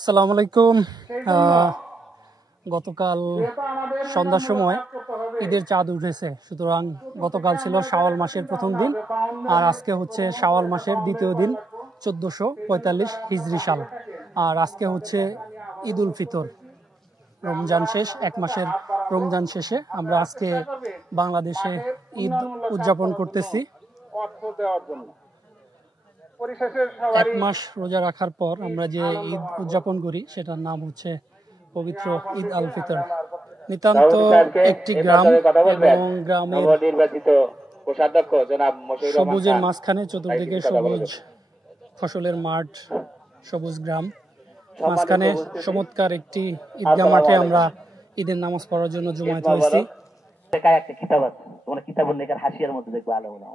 আসসালামু আলাইকুম। গতকাল সন্ধ্যার সময় ঈদের চাঁদ উঠেছে, সুতরাং গতকাল ছিল শাওয়াল মাসের প্রথম দিন আর আজকে হচ্ছে শাওয়াল মাসের দ্বিতীয় দিন, 1445 হিজরি সাল। আর আজকে হচ্ছে ঈদ উল ফিতর, রমজান শেষ, এক মাসের রমজান শেষে আমরা আজকে বাংলাদেশে ঈদ উদযাপন করতেছি। এক মাস রোজা রাখার পর আমরা যে ঈদ উদযাপন করি সেটার নাম হচ্ছে পবিত্র ঈদ আল ফিতর। নিতান্ত একটি গ্রাম এবং গ্রামের সবুজের মাঝখানে চতুর্দিকে সবুজ ফসলের মাঠ, সবুজ গ্রাম, মাঝখানে চমৎকার একটি ঈদগাহ মাঠে আমরা ঈদের নামাজ পড়ার জন্য জমায়েত হয়েছি। একটা কিতাব আছে, তোমরা কিতাবুন নেকার হাসিয়ার মধ্যে দেখবে আলো না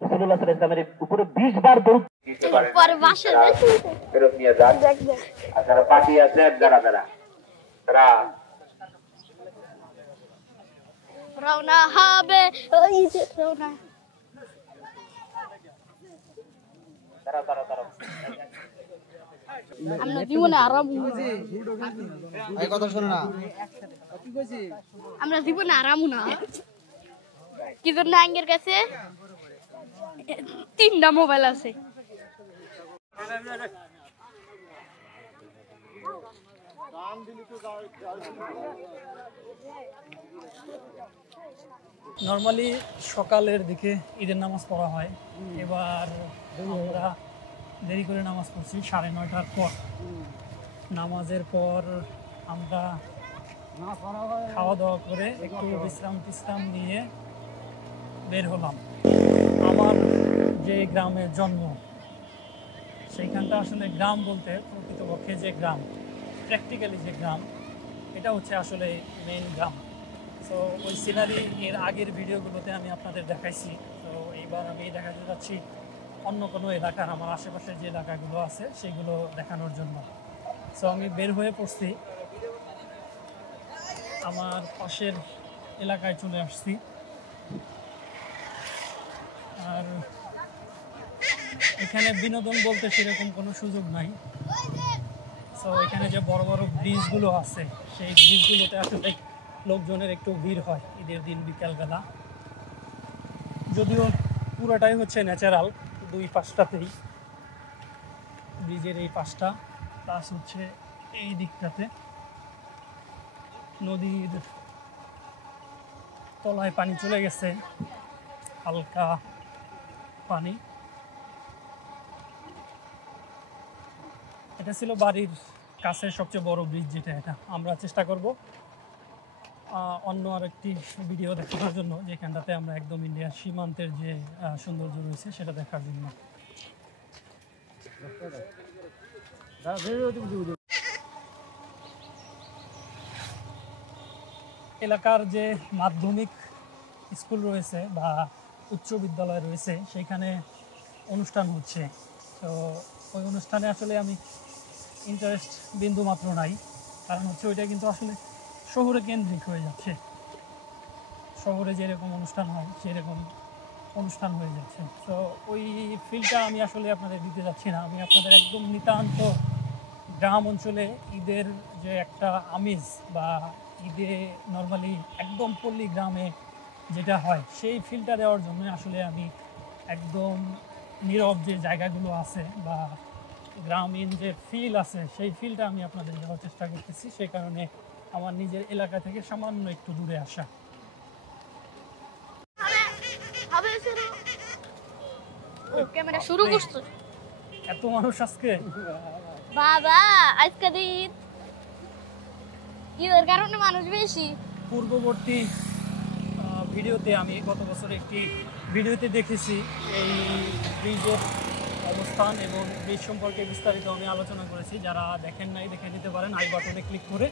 রাসূলুল্লাহ সাল্লাল্লাহু আলাইহি ওয়াসাল্লামের উপরে 20 বার দরুদ পরে বাসায় ফেরত নিয়ে যান। আর যারা পার্টি আছে যারা রওনা হবে ওই যে রওনা তারা আমরা জীবনে আরাম এই কথা শোনো না, আমরা জীবনে আরাম না কি জন্য আঙ্গের কাছে 3টা মোবাইল আছে। নরমালি সকালের দিকে ঈদের নামাজ পড়া হয়, এবার আমরা দেরি করে নামাজ পড়ছি 9:30টার পর। নামাজের পর আমরা খাওয়া দাওয়া করে একটু বিশ্রাম নিয়ে বের হলাম। আমার যে গ্রামের জন্ম, সেইখানটা আসলে গ্রাম বলতে প্রকৃতপক্ষে যে গ্রাম, প্র্যাকটিক্যালি যে গ্রাম, এটা হচ্ছে আসলে মেইন গ্রাম। সো ওই সিনারি এর আগের ভিডিওগুলোতে আমি আপনাদের দেখাইছি। তো এইবার আমি দেখাতে যাচ্ছি অন্য কোনো এলাকার, আমার আশেপাশে যে এলাকাগুলো আছে সেগুলো দেখানোর জন্য। সো আমি বের হয়ে পড়ছি, আমার পাশের এলাকায় চলে আসছি। আর এখানে বিনোদন বলতে সেরকম কোনো সুযোগ নাই। সো এখানে যে বড় বড় ব্রিজগুলো আছে সেই ব্রিজগুলোতে আসলে লোকজনের একটু ভিড় হয় ঈদের দিন বিকালবেলা, যদিও পুরোটাই হচ্ছে ন্যাচারাল। 2 পাশটাতেই, ব্রিজের এই পাশটা প্লাস হচ্ছে এই দিকটাতে নদীর তলায় পানি চলে গেছে, হালকা পানি। এটা ছিল বাড়ির কাছে সবচেয়ে বড় ব্রিজ, যেটা এটা আমরা চেষ্টা করব অন্য আরেকটি ভিডিও দেখানোর জন্য, যেখানটাতে আমরা একদম ইন্ডিয়ার সীমান্তের যে সৌন্দর্য রয়েছে সেটা দেখার জন্য। এলাকার যে মাধ্যমিক স্কুল রয়েছে বা উচ্চ বিদ্যালয় রয়েছে সেইখানে অনুষ্ঠান হচ্ছে। তো ওই অনুষ্ঠানে আসলে আমি ইন্টারেস্ট বিন্দু মাত্র নাই, কারণ হচ্ছে ওইটা কিন্তু আসলে শহরে কেন্দ্রিক হয়ে যাচ্ছে। শহরে যেরকম অনুষ্ঠান হয় সেরকম অনুষ্ঠান হয়ে যাচ্ছে। তো ওই ফিলটা আমি আসলে আপনাদের দিতে যাচ্ছি না। আমি আপনাদের একদম নিতান্ত গ্রাম অঞ্চলে ঈদের যে একটা আমেজ বা ঈদে নর্মালি একদম পল্লী গ্রামে যেটা হয় সেই ফিলটা দেওয়ার জন্য আসলে আমি একদম নীরব যে জায়গাগুলো আছে বা গ্রামীণ যে ফিল আছে সেই ফিলটা আমি আপনাদের দেওয়ার চেষ্টা করতেছি। সেই কারণে আমার নিজের এলাকা থেকে সামান্য একটু দূরে আসা। ক্যামেরা শুরু করছো? এত মানুষ আজকে? বাবা আজকে ঈদের কারণে মানুষ বেশি। পূর্ববর্তী ভিডিওতে আমি গত বছর একটি ভিডিওতে দেখেছি এই ব্রিজের অবস্থান এবং ব্রিজ সম্পর্কে বিস্তারিত আমি আলোচনা করেছি। যারা দেখেন নাই দেখে নিতে পারেন আই বাটনে ক্লিক করে।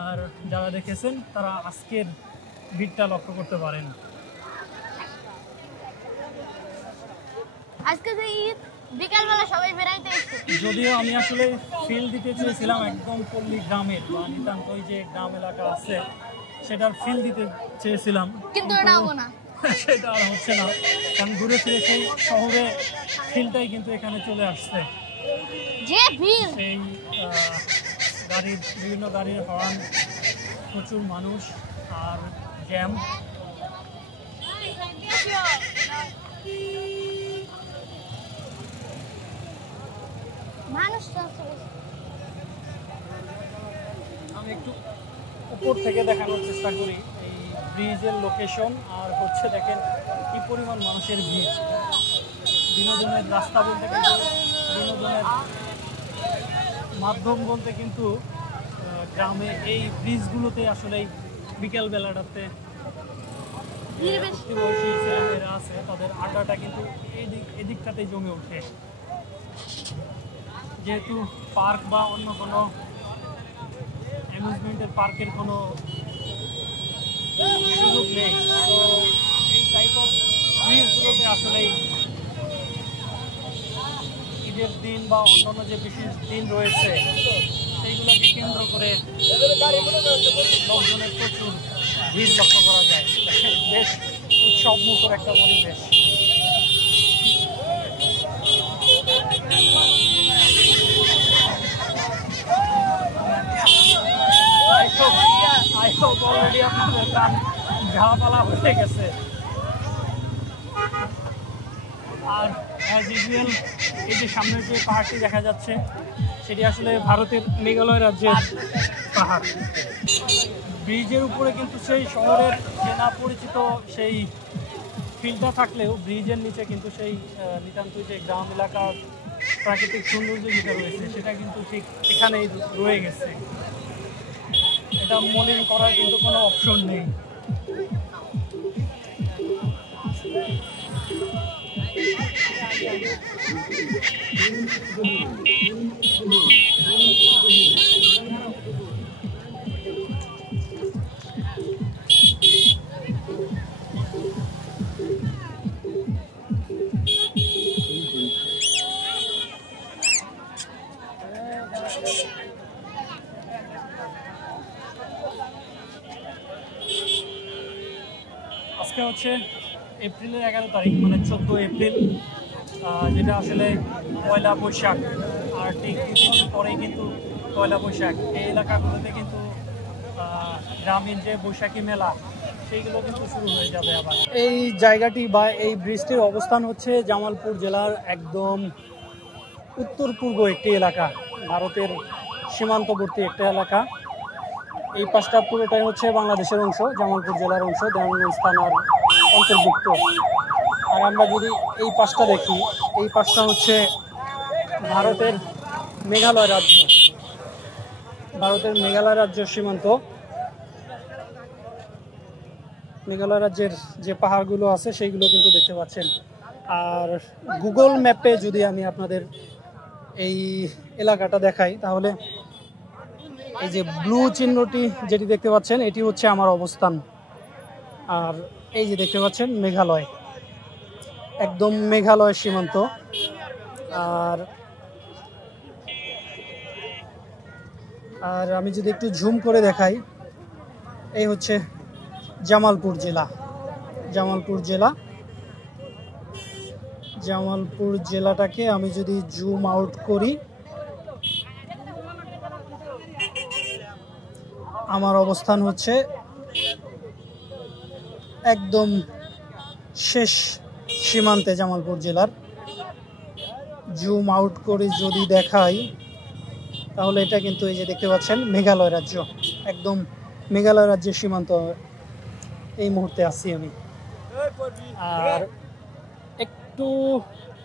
আর যারা দেখেছেন তারা আজকের ভিড়টা লক্ষ্য করতে পারেন। আজকে যে ঈদ বিকালবেলা সবাই বেড়াইতে এসেছে, যদিও আমি আসলে ফিল দিতে চেয়েছিলাম একদম পল্লী গ্রামের বা নিতান্ত ওই যে গ্রাম এলাকা আছে সেটার ফিল দিতে চেয়েছিলাম, কিন্তু এটাও না, সেটা আর হচ্ছে না। কারণ ঘুরে ফিরে সেই শহরে ফিলটাই কিন্তু এখানে চলে আসছে। সেই গাড়ির বিভিন্ন গাড়ির হর্ন, প্রচুর মানুষ আর জ্যাম। আমি একটু উপর থেকে দেখানোর চেষ্টা করি এই ব্রিজের লোকেশন, আর হচ্ছে দেখেন কি পরিমাণ মানুষের ভিড়। বিনোদনের রাস্তা বলতে কিন্তু, বিনোদনের মাধ্যম বলতে কিন্তু গ্রামে এই ব্রিজগুলোতে আসলে বিকেল বেলাটাতে বয়সী ছেলেমেয়েরা আছে, তাদের আড্ডাটা কিন্তু এদিকটাতেই জমে ওঠে। যেহেতু পার্ক বা অন্য কোনো অ্যামিউজমেন্টের পার্কের কোনো সুযোগ নেই, তো এই টাইপ অফ ব্রিজগুলোতে আসলেই ঈদের দিন বা অন্যান্য যে বিশেষ দিন রয়েছে সেইগুলোকে কেন্দ্র করে লোকজনের প্রচুর ভিড় লক্ষ্য করা যায়। বেশ উৎসব মুখর একটা পরিবেশ। অলরেডি আপনাদের কান ঝাড়াপালা হয়ে গেছে। আর অ্যাজ ইউজুয়াল এই যে সামনের যে পাহাড়টি দেখা যাচ্ছে সেটি আসলে ভারতের মেঘালয় রাজ্যের পাহাড়। ব্রিজের উপরে কিন্তু সেই শহরের চেনা পরিচিত সেই ফিল্ডটা থাকলেও ব্রিজের নিচে কিন্তু সেই নিতান্তই যে গ্রাম এলাকার প্রাকৃতিক সৌন্দর্য যেটা রয়েছে সেটা কিন্তু ঠিক এখানেই রয়ে গেছে। এটা মলিন করার কিন্তু কোনো অপশন নেই। আজকে হচ্ছে এপ্রিলের 11 তারিখ, মানে 14 এপ্রিল, যেটা আসলে পয়লা বৈশাখ। আর ঠিক কিছুদিন পরেই কিন্তু পয়লা বৈশাখ। এই এলাকাগুলোতে কিন্তু গ্রামীণ যে বৈশাখী মেলা সেইগুলো কিন্তু শুরু হয়ে যাবে আবার। এই জায়গাটি বা এই ব্রিজটির অবস্থান হচ্ছে জামালপুর জেলার একদম উত্তর পূর্ব একটি এলাকা, ভারতের সীমান্তবর্তী একটা এলাকা। এই পাশটা পুরোটাই হচ্ছে বাংলাদেশের অংশ, জামালপুর জেলার অংশ, দেওয়ানগঞ্জ থানার অন্তর্ভুক্ত। আর আমরা যদি এই পাশটা দেখি, এই পাশটা হচ্ছে ভারতের মেঘালয় রাজ্য, ভারতের মেঘালয় রাজ্য সীমান্ত। মেঘালয় রাজ্যের যে পাহাড়গুলো আছে সেইগুলো কিন্তু দেখতে পাচ্ছেন। আর গুগল ম্যাপে যদি আমি আপনাদের এই এলাকাটা দেখাই, তাহলে এই যে ব্লু চিহ্নটি যেটি দেখতে পাচ্ছেন এটি হচ্ছে আমার অবস্থান। আর এই যে দেখতে পাচ্ছেন মেঘালয়, একদম মেঘালয় সীমান্ত। আর আর আমি যদি একটু ঝুম করে দেখাই, এই হচ্ছে জামালপুর জেলা। জামালপুর জেলা, জামালপুর জেলাটাকে আমি যদি জুম আউট করি, আমার অবস্থান হচ্ছে একদম শেষ সীমান্তে জামালপুর জেলার। জুম আউট করে যদি দেখাই তাহলে এটা কিন্তু এই যে দেখতে পাচ্ছেন মেঘালয় রাজ্য, একদম মেঘালয় রাজ্যের সীমান্ত এই মুহূর্তে আছি আমি। আর একটু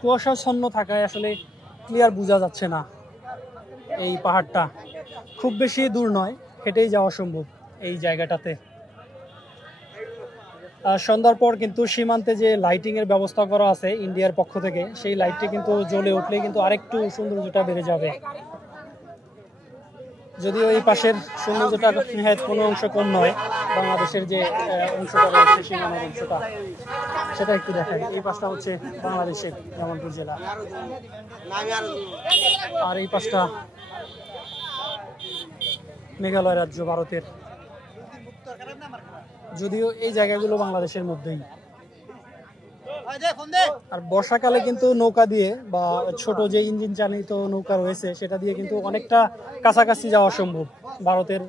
কুয়াশাচ্ছন্ন থাকায় আসলে ক্লিয়ার বোঝা যাচ্ছে না। এই পাহাড়টা খুব বেশি দূর নয়, হেঁটেই যাওয়া সম্ভব এই জায়গাটাতে। সন্ধ্যার পর কিন্তু সীমান্তে যে লাইটিংয়ের ব্যবস্থা করা আছে ইন্ডিয়ার পক্ষ থেকে, সেই লাইটটি কিন্তু জ্বলে উঠলে কিন্তু আরেকটু সৌন্দর্যটা বেড়ে যাবে। যদিও এই পাশের সৌন্দর্যটা কোনো অংশ কম নয়, বাংলাদেশের যে অংশটা রয়েছে সীমানার অংশটা সেটা একটু দেখায়। এই পাশটা হচ্ছে বাংলাদেশের জামালপুর জেলা, আর এই পাশটা মেঘালয় রাজ্য ভারতের। যদিও এই জায়গাগুলো বাংলাদেশের মধ্যেই। আর বর্ষাকালে কিন্তু নৌকা দিয়ে বা ছোট যে ইঞ্জিন চালিত নৌকা রয়েছে সেটা দিয়ে কিন্তু অনেকটা কাছাকাছি যাওয়া সম্ভব। ভারতের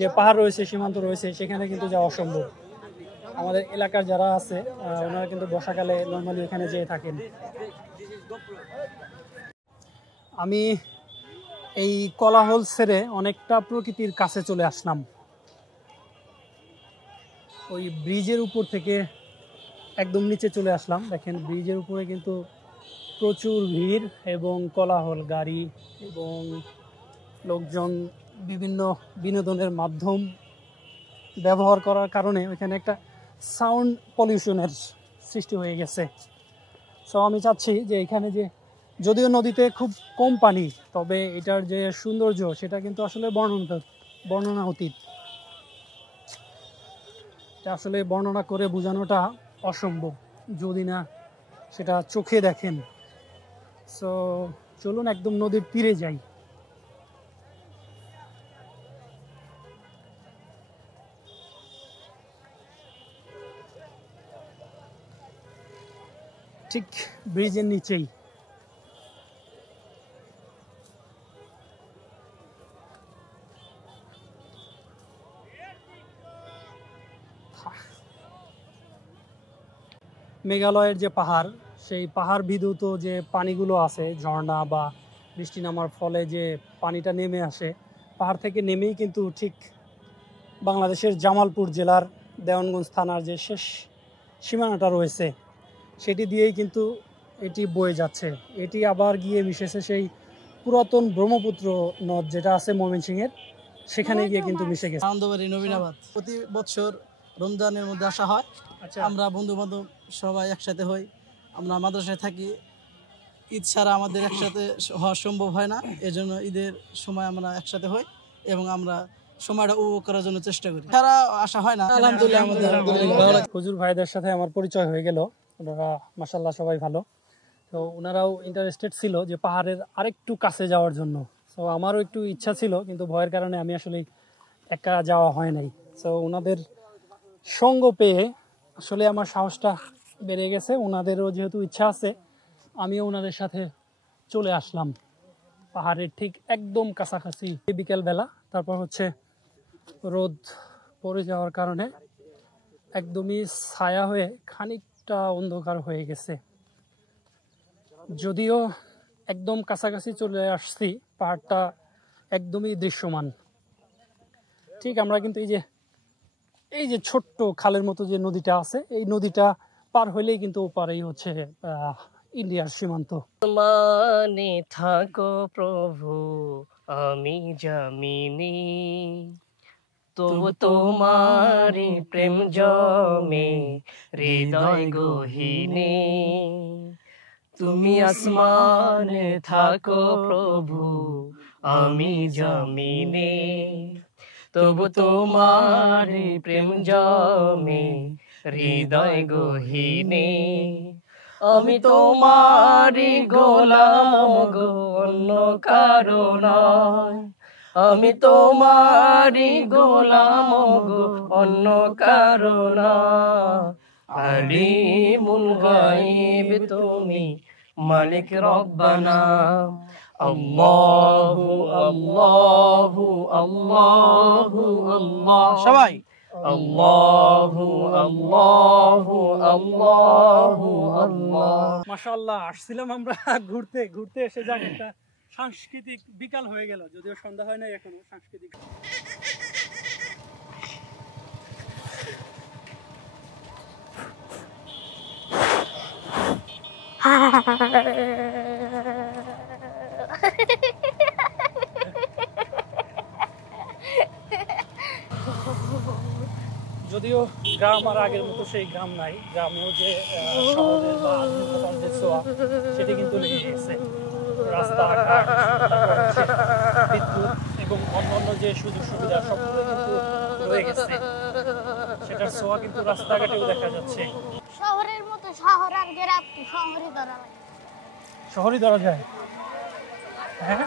যে পাহাড় রয়েছে, সীমান্ত রয়েছে, সেখানে কিন্তু যাওয়া সম্ভব। আমাদের এলাকার যারা আছে ওনারা কিন্তু বর্ষাকালে নর্মালি এখানে যেয়ে থাকেন। আমি এই কোলাহল ছেড়ে অনেকটা প্রকৃতির কাছে চলে আসলাম। ওই ব্রিজের উপর থেকে একদম নিচে চলে আসলাম। দেখেন ব্রিজের উপরে কিন্তু প্রচুর ভিড় এবং কোলাহল, গাড়ি এবং লোকজন বিভিন্ন বিনোদনের মাধ্যম ব্যবহার করার কারণে ওইখানে একটা সাউন্ড পলিউশনের সৃষ্টি হয়ে গেছে। সো আমি চাচ্ছি যে এখানে যে যদিও নদীতে খুব কম পানি, তবে এটার যে সৌন্দর্য সেটা কিন্তু আসলে বর্ণনা অতীত। এটা আসলে বর্ণনা করে বোঝানোটা অসম্ভব যদি না সেটা চোখে দেখেন। সো চলুন একদম নদীর তীরে যাই। ঠিক ব্রিজের নিচেই। মেঘালয়ের যে পাহাড়, সেই পাহাড় বিধৌত যে পানিগুলো আছে, ঝর্ণা বা বৃষ্টি নামার ফলে যে পানিটা নেমে আসে পাহাড় থেকে, নেমেই কিন্তু ঠিক বাংলাদেশের জামালপুর জেলার দেওয়ানগঞ্জ থানার যে শেষ সীমানাটা রয়েছে সেটি দিয়েই কিন্তু এটি বয়ে যাচ্ছে। এটি আবার গিয়ে মিশেছে সেই পুরাতন ব্রহ্মপুত্র নদ যেটা আছে ময়মনসিংহের, সেখানে গিয়ে কিন্তু মিশে গেছে। আনন্দবাড়ি নবীনাবাদ প্রতি বছর রমজানের মধ্যে আসা হয়। আচ্ছা, আমরা বন্ধু বান্ধব সবাই একসাথে হই। আমরা মাদ্রাসায় থাকি, ঈদ ছাড়া আমাদের একসাথে হওয়া সম্ভব হয় না। এজন্য ঈদের সময় আমরা একসাথে হই এবং আমরা সময়টা উপভোগ করার জন্য চেষ্টা করি। ছাড়া আসা হয় না। আলহামদুলিল্লাহ আমাদের ভালো লাগে। হুজুর ভাইদের সাথে আমার পরিচয় হয়ে গেল। ওনারা মাশাআল্লাহ সবাই ভালো। তো ওনারাও ইন্টারেস্টেড ছিল যে পাহাড়ের আরেকটু কাছে যাওয়ার জন্য। সো আমারও একটু ইচ্ছা ছিল, কিন্তু ভয়ের কারণে আমি আসলে একা যাওয়া হয় নাই। সো ওনাদের সঙ্গ পেয়ে আসলে আমার সাহসটা বেড়ে গেছে। ওনাদেরও যেহেতু ইচ্ছা আছে, আমিও ওনাদের সাথে চলে আসলাম পাহাড়ের ঠিক একদম কাছাকাছি। বিকেলবেলা, তারপর হচ্ছে রোদ পড়ে যাওয়ার কারণে একদমই ছায়া হয়ে খানিকটা অন্ধকার হয়ে গেছে। যদিও একদম কাছাকাছি চলে আসছি, পাহাড়টা একদমই দৃশ্যমান। ঠিক আমরা কিন্তু এই যে ছোট্ট খালের মতো যে নদীটা আছে, এই নদীটা পার হইলেই কিন্তু ওপারেই হচ্ছে ইন্ডিয়ার সীমান্ত। মানে থাকো প্রভু আমি জামিনী, তবু তোমারি প্রেম জমে হৃদয় গহীনে। তুমি আসমানে থাকো প্রভু আমি জামিনে, তবু তোমারি প্রেম জমে হৃদয় গহীনে। আমি তোমারি গোলাম গো অন্য কারো নয়, আমি তোমারি গোলাম গো অন্য কারো নয়। আলিমুল গায়ব তুমি মালিক রব্বানা, আল্লাহু আল্লাহু আল্লাহু আল্লাহ। সবাই আল্লাহু আল্লাহু আল্লাহু আল্লাহ। মাশাআল্লাহ, আসছিলাম আমরা ঘুরতে ঘুরতে এসে যাক একটা সাংস্কৃতিক বিকাল হয়ে গেল, যদিও সন্ধ্যা হয় নাই এখনো। সাংস্কৃতিক যদিও গ্রাম আর আগের মতো সেই গ্রাম নাই, গ্রামেও যে শহরের বা আধুনিকতার যে ছোঁয়া সেটি কিন্তু লেগে গেছে। রাস্তাঘাট, তারপর হচ্ছে বিদ্যুৎ এবং অন্যান্য যে সুযোগ সুবিধা সবগুলো কিন্তু রয়ে গেছে, সেটার ছোঁয়া কিন্তু রাস্তাঘাটেও দেখা যাচ্ছে। শহরের মতো শহর আর গ্রাম শহরই ধরা লাগে, শহরই ধরা যায়। হ্যাঁ,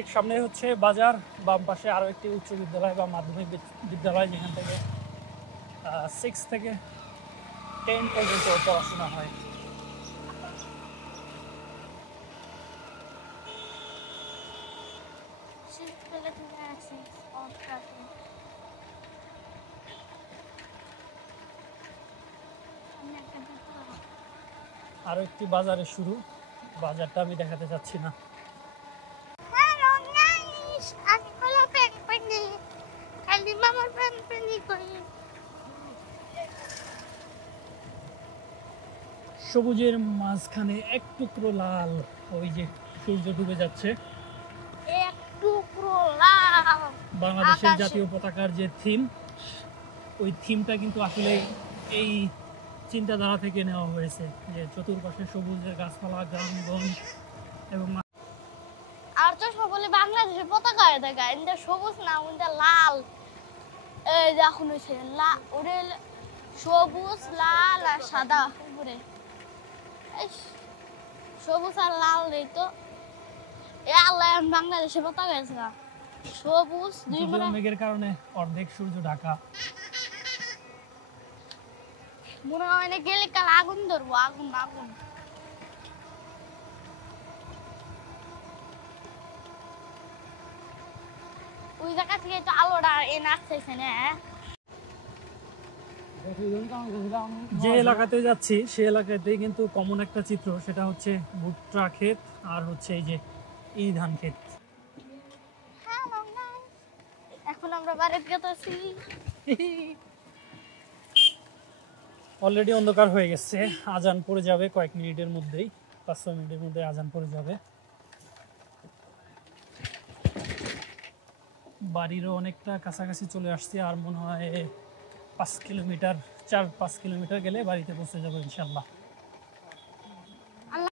ঠিক সামনে হচ্ছে বাজার, বাম পাশে আরও একটি উচ্চ বিদ্যালয় বা মাধ্যমিক বিদ্যালয়, যেখান থেকে 6 থেকে 10 পর্যন্ত পড়াশোনা হয়। শীতকালে তুমি আসি অফটাকে আমি একটা দেখতে আরও একটি বাজারের শুরু, বাজারটা আমি দেখাতে চাচ্ছি না। হ্যালো গাইস, আমি হলো পেনপেনি খালি মামার পেনপেনি করি। সবুজের মাঝখানে এক টুকরো লাল, ওই যে সূর্য ডুবে যাচ্ছে। এক টুকরো লাল বাংলাদেশের আকাশে। জাতীয় পতাকার যে থিম, ওই থিমটা কিন্তু আসলে এই চিন্তাধারা থেকে নেওয়া হয়েছে, যে চতুর্পাশে সবুজের গাছপালা, গ্রামগঞ্জ এবং আর তো সকলে বাংলাদেশের পতাকা দেখায়, এটা সবুজ না, ওটা লাল। এই দেখুন হয়েছে ওরে সবুজ লাল আর সাদা উপরে, সবুজ আর লাল নেই তো। এ আল্লাহ, বাংলাদেশের পতাকা আছে না, সবুজ দুই যদিও মেঘের কারণে অর্ধেক সূর্য ঢাকা। মনে হয় না গেলে কাল আগুন ধরবো, আগুন আগুন। ওই জায়গা থেকে তো আলোটা এনে আসতেছে না। যে এলাকাতে যাচ্ছি সেই এলাকাতেই কিন্তু কমন একটা চিত্র, সেটা হচ্ছে ভুট্টা ক্ষেত আর হচ্ছে এই যে এই ধান ক্ষেত। এখন আমরা বাড়িতে গেতেছি। অলরেডি অন্ধকার হয়ে গেছে, আজান পড়ে যাবে কয়েক মিনিটের মধ্যেই, 5-6 মিনিটের মধ্যে আজান পড়ে যাবে। বাড়িরও অনেকটা কাছাকাছি চলে আসছি, আর মনে হয় 5 কিলোমিটার 4-5 কিলোমিটার গেলে বাড়িতে পৌঁছে যাবো ইনশাল্লাহ।